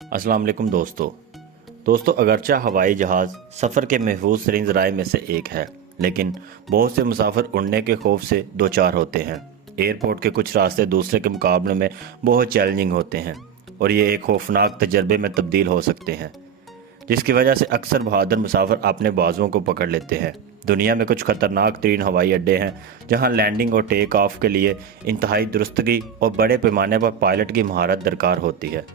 अस्सलाम वालेकुम दोस्तों अगरچہ हवाई जहाज़ सफ़र के महफूज तरीन ज़राए में से एक है, लेकिन बहुत से मुसाफिर उड़ने के खौफ से दो चार होते हैं। एयरपोर्ट के कुछ रास्ते दूसरे के मुकाबले में बहुत चैलेंजिंग होते हैं और ये एक खौफनाक तजर्बे में तब्दील हो सकते हैं, जिसकी वजह से अक्सर बहादुर मुसाफिर अपने बाजुओं को पकड़ लेते हैं। दुनिया में कुछ ख़तरनाक तरीन हवाई अड्डे हैं जहां लैंडिंग और टेक ऑफ के लिए इंतहाई दुरुस्तगी और बड़े पैमाने पर पायलट की महारत दरकार होती है।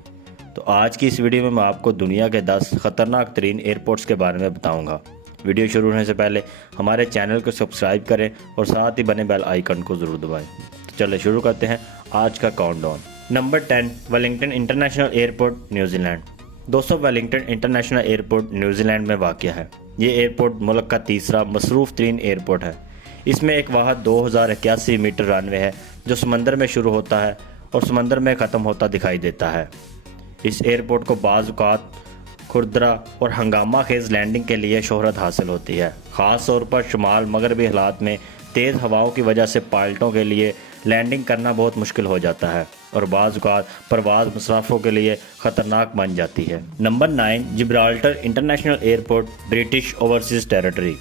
तो आज की इस वीडियो में मैं आपको दुनिया के 10 ख़तरनाक तरीन एयरपोर्ट्स के बारे में बताऊंगा। वीडियो शुरू होने से पहले हमारे चैनल को सब्सक्राइब करें और साथ ही बने बेल आइकन को ज़रूर दबाएं। तो चलिए शुरू करते हैं आज का countdown. Number 10, Wellington international airport, New Zealand. दोस्तों, वेलिंगटन इंटरनेशनल एयरपोर्ट न्यूजीलैंड में वाक़ है। ये एयरपोर्ट मुल्क का तीसरा मसरूफ़ तरीन एयरपोर्ट है। इसमें एक वाहद 2081 मीटर रनवे है जो समंदर में शुरू होता है और समंदर में ख़त्म होता दिखाई देता है। इस एयरपोर्ट को बाज़ औक़ात खुरदरा और हंगामा खेज़ लैंडिंग के लिए शोहरत हासिल होती है। ख़ास तौर पर शुमाल मगरबी हालात में तेज़ हवाओं की वजह से पायलटों के लिए लैंडिंग करना बहुत मुश्किल हो जाता है और बाज़ औक़ात परवाज़ मुसाफिरों के लिए ख़तरनाक बन जाती है। Number 9, Gibraltar international airport, British overseas territory.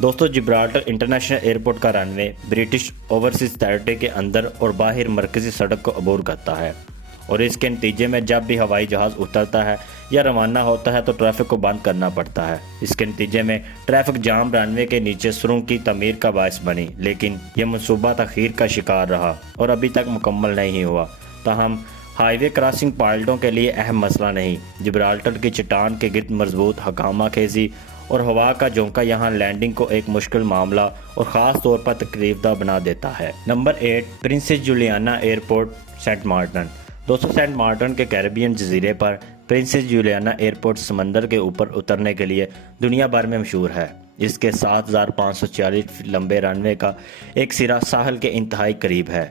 दोस्तों, जिब्राल्टर इंटरनेशनल एयरपोर्ट का रनवे ब्रिटिश ओवरसीज़ टेरिटरी के अंदर और बाहर मरकज़ी सड़क को अबूर करता है और इसके नतीजे में जब भी हवाई जहाज़ उतरता है या रवाना होता है तो ट्रैफिक को बंद करना पड़ता है। इसके नतीजे में ट्रैफिक जाम रनवे के नीचे सुरंग की तमीर का बायस बनी, लेकिन यह मनसूबा तख़ीर का शिकार रहा और अभी तक मुकम्मल नहीं हुआ। ताहम हाईवे क्रॉसिंग पायलटों के लिए अहम मसला नहीं। जिब्राल्टर की चट्टान के गिर्द मजबूत हकामा खेजी और हवा का झोंका यहाँ लैंडिंग को एक मुश्किल मामला और ख़ास तौर पर तकलीफदा बना देता है। Number 8, Princess Juliana airport, Saint Martin. दोस्तों, सेंट मार्टिन के कैरेबियन जजीरे पर प्रिंसेस जूलियाना एयरपोर्ट समंदर के ऊपर उतरने के लिए दुनिया भर में मशहूर है। इसके 7540 फीट लंबे रनवे का एक सिरा साहल के इंतहाई करीब है।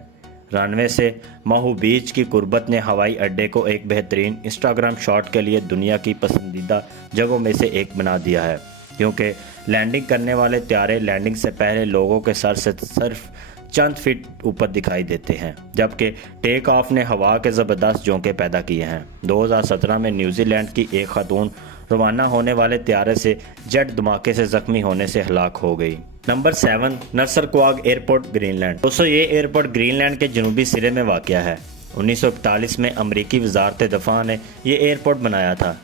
रनवे से माहू बीच की कुर्बत ने हवाई अड्डे को एक बेहतरीन इंस्टाग्राम शॉट के लिए दुनिया की पसंदीदा जगहों में से एक बना दिया है, क्योंकि लैंडिंग करने वाले त्यारे लैंडिंग से पहले लोगों के सर से सिर्फ चंद फीट ऊपर दिखाई देते हैं, जबकि टेक ऑफ ने हवा के ज़बरदस्त झोंके पैदा किए हैं। 2017 में न्यूजीलैंड की एक खातून रवाना होने वाले त्यारे से जेट धमाके से जख्मी होने से हलाक हो गई। Number 7, Narsarsuaq airport, Greenland. दोस्तों, ये एयरपोर्ट ग्रीनलैंड के जनूबी सिरे में वाक़ है। 1941 में अमरीकी वजारत दफ़ा ने यह एयरपोर्ट बनाया था।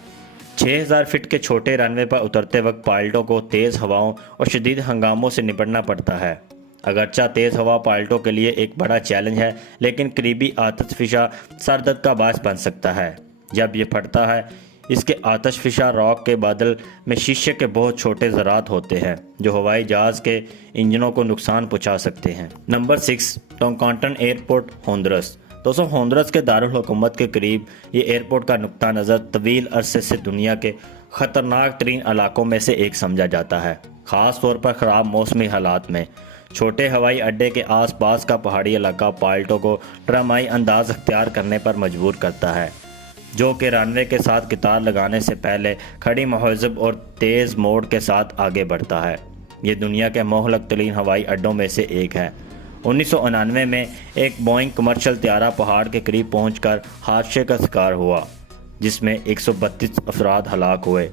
6000 फीट के छोटे रनवे पर उतरते वक्त पायलटों को तेज़ हवाओं और शदीद हंगामों से निपटना पड़ता है। अगरचा तेज़ हवा पायलटों के लिए एक बड़ा चैलेंज है, लेकिन करीबी आतिशफिशा सरदर्द का बायस बन सकता है। जब ये फटता है, इसके आतिशफिशा रॉक के बादल में शीशे के बहुत छोटे ज़रात होते हैं जो हवाई जहाज़ के इंजनों को नुकसान पहुंचा सकते हैं। Number 6, Toncontin airport, Honduras. दोस्तों, होंडुरास के दारुल हुकूमत के करीब ये एयरपोर्ट का नुक्ता नज़र तवील अरसे से दुनिया के ख़तरनाक तरीन इलाकों में से एक समझा जाता है, ख़ास तौर पर ख़राब मौसमी हालात में। छोटे हवाई अड्डे के आसपास का पहाड़ी इलाका पायलटों को ड्रामाई अंदाज अख्तियार करने पर मजबूर करता है, जो कि रनवे के साथ कितार लगाने से पहले खड़ी महज़ब और तेज़ मोड़ के साथ आगे बढ़ता है। ये दुनिया के मोहलक तरीन हवाई अड्डों में से एक है। 1999 में एक बोइंग कमर्शियल त्यारा पहाड़ के करीब पहुंचकर हादसे का शिकार हुआ, जिसमें 132 अफराद हलाक हुए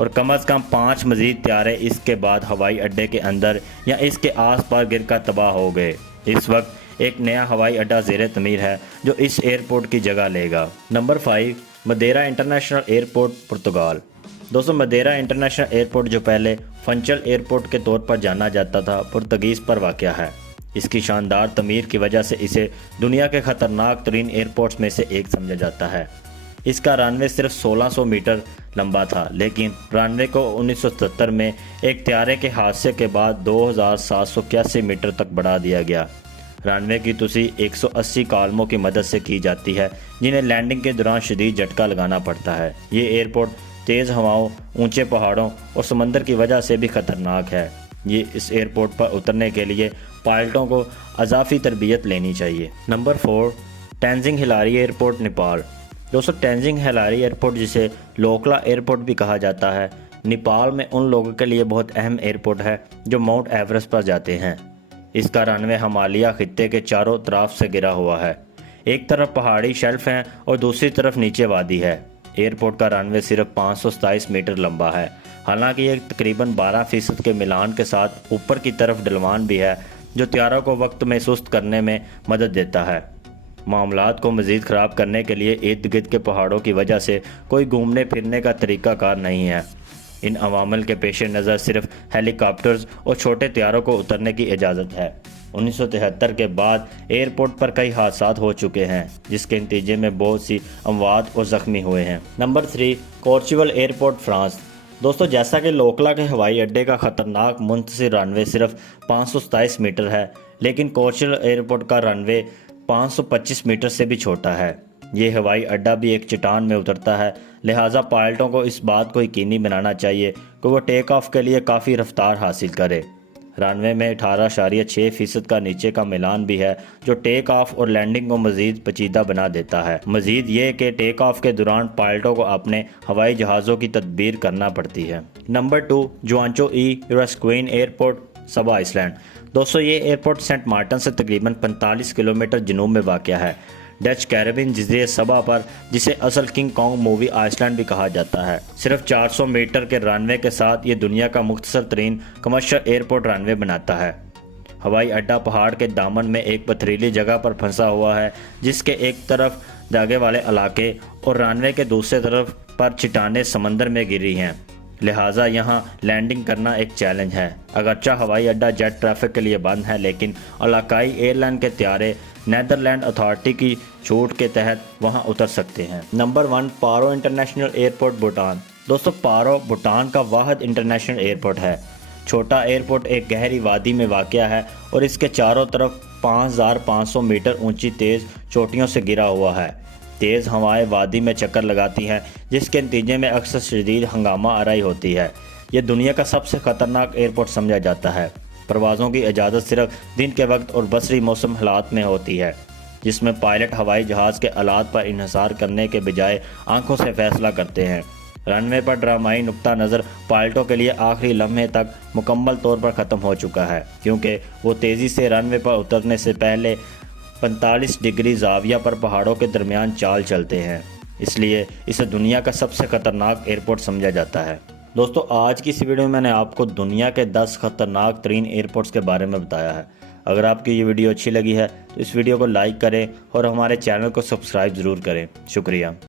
और कम अज़ कम 5 मज़ीद त्यारे इसके बाद हवाई अड्डे के अंदर या इसके आसपास गिरकर तबाह हो गए। इस वक्त एक नया हवाई अड्डा ज़ेर तमीर है जो इस एयरपोर्ट की जगह लेगा। नंबर 5, मदेरा इंटरनेशनल एयरपोर्ट, पुर्तगाल। दोस्तों, मदेरा इंटरनेशनल एयरपोर्ट, जो पहले फंचल एयरपोर्ट के तौर पर जाना जाता था, पुर्तगीज़ पर वाक़ है। इसकी शानदार तमीर की वजह से इसे दुनिया के ख़तरनाक तरीन एयरपोर्ट्स में से एक समझा जाता है। इसका रनवे सिर्फ 1600 मीटर लंबा था, लेकिन रनवे को 1977 में एक त्यारे के हादसे के बाद 2781 मीटर तक बढ़ा दिया गया। रनवे की तुसी 180 कालमों की मदद से की जाती है, जिन्हें लैंडिंग के दौरान शदीद झटका लगाना पड़ता है। ये एयरपोर्ट तेज़ हवाओं, ऊंचे पहाड़ों और समंदर की वजह से भी ख़तरनाक है। इस एयरपोर्ट पर उतरने के लिए पायलटों को अजाफी तरबियत लेनी चाहिए। Number 4, Tenzing Hilari airport, Nepal. दोस्तों, तेंजिंग हिलारी एयरपोर्ट, जिसे लोकला एयरपोर्ट भी कहा जाता है, नेपाल में उन लोगों के लिए बहुत अहम एयरपोर्ट है जो माउंट एवरेस्ट पर जाते हैं। इसका रनवे हिमालय खित्ते के चारों तरफ से घिरा हुआ है। एक तरफ पहाड़ी शेल्फ हैं और दूसरी तरफ नीचे वादी है। एयरपोर्ट का रनवे सिर्फ 527 मीटर लंबा है। हालांकि ये तकरीबन 12% के मिलान के साथ ऊपर की तरफ ढलवान भी है, जो त्यारों को वक्त में सुस्त करने में मदद देता है। मामलात को मज़ीद ख़राब करने के लिए इर्द गिर्द के पहाड़ों की वजह से कोई घूमने फिरने का तरीक़ाकार नहीं है। इन अवामिल के पेश नज़र सिर्फ हेलीकॉप्टर्स और छोटे त्यारों को उतरने की इजाज़त है। 1973 के बाद एयरपोर्ट पर कई हादसा हो चुके हैं, जिसके नतीजे में बहुत सी अमवात और ज़ख्मी हुए हैं। Number 3, Courchevel airport, France. दोस्तों, जैसा कि लोकला के हवाई अड्डे का ख़तरनाक मुंतशिर रनवे सिर्फ 527 मीटर है, लेकिन कोर्चुवल एयरपोर्ट का रनवे 525 मीटर से भी छोटा है। ये हवाई अड्डा भी एक चट्टान में उतरता है, लिहाजा पायलटों को इस बात को यकीनी बनाना चाहिए कि वो टेक ऑफ के लिए काफ़ी रफ्तार हासिल करे। रनवे में 18.6% का नीचे का मिलान भी है, जो टेक ऑफ और लैंडिंग को मज़ीद पेचीदा बना देता है। मज़ीद ये कि टेक ऑफ के दौरान पायलटों को अपने हवाई जहाज़ों की तदबीर करना पड़ती है। नंबर 2, जुआनचो ई रस्क्वेन एयरपोर्ट, सबा आइसलैंड। दोस्तों, ये एयरपोर्ट सेंट मार्टिन से तकरीबन 45 किलोमीटर जनूब में वाक़या है, डच कैरेबियन जज़ीरे सबा पर, जिसे असल किंग कॉन्ग मूवी आइसलैंड भी कहा जाता है। सिर्फ 400 मीटर के रनवे के साथ ये दुनिया का मुख्तसर तरीन कमर्शियल एयरपोर्ट रनवे बनाता है। हवाई अड्डा पहाड़ के दामन में एक पथरीली जगह पर फंसा हुआ है, जिसके एक तरफ जागे वाले इलाके और रनवे के दूसरे तरफ पर चट्टानें समंदर में गिरी हैं, लिहाजा यहाँ लैंडिंग करना एक चैलेंज है। अगरचा हवाई अड्डा जेट ट्रैफिक के लिए बंद है, लेकिन इलाकाई एयरलाइन के त्यारे नेदरलैंड अथॉरिटी की छूट के तहत वहां उतर सकते हैं। नंबर 1, पारो इंटरनेशनल एयरपोर्ट, भूटान। दोस्तों, पारो भूटान का वाहिद इंटरनेशनल एयरपोर्ट है। छोटा एयरपोर्ट एक गहरी वादी में वाक़या है और इसके चारों तरफ 5500 मीटर ऊंची तेज़ चोटियों से घिरा हुआ है। तेज़ हवाएं वादी में चक्कर लगाती हैं, जिसके नतीजे में अक्सर शदीद हंगामा आराई होती है। यह दुनिया का सबसे ख़तरनाक एयरपोर्ट समझा जाता है। परवाज़ों की इजाज़त सिर्फ दिन के वक्त और बसरी मौसम हालात में होती है, जिसमें पायलट हवाई जहाज़ के आलात पर इन्हिसार करने के बजाय आंखों से फैसला करते हैं। रनवे पर ड्रामाई नुक्ता नज़र पायलटों के लिए आखिरी लम्हे तक मुकम्मल तौर पर ख़त्म हो चुका है, क्योंकि वो तेज़ी से रनवे पर उतरने से पहले 45 डिग्री ज़ाविया पर पहाड़ों के दरमियान चाल चलते हैं। इसलिए इसे दुनिया का सबसे ख़तरनाक एयरपोर्ट समझा जाता है। दोस्तों, आज की इस वीडियो में मैंने आपको दुनिया के 10 ख़तरनाक तरीन एयरपोर्ट्स के बारे में बताया है। अगर आपकी ये वीडियो अच्छी लगी है तो इस वीडियो को लाइक करें और हमारे चैनल को सब्सक्राइब ज़रूर करें। शुक्रिया।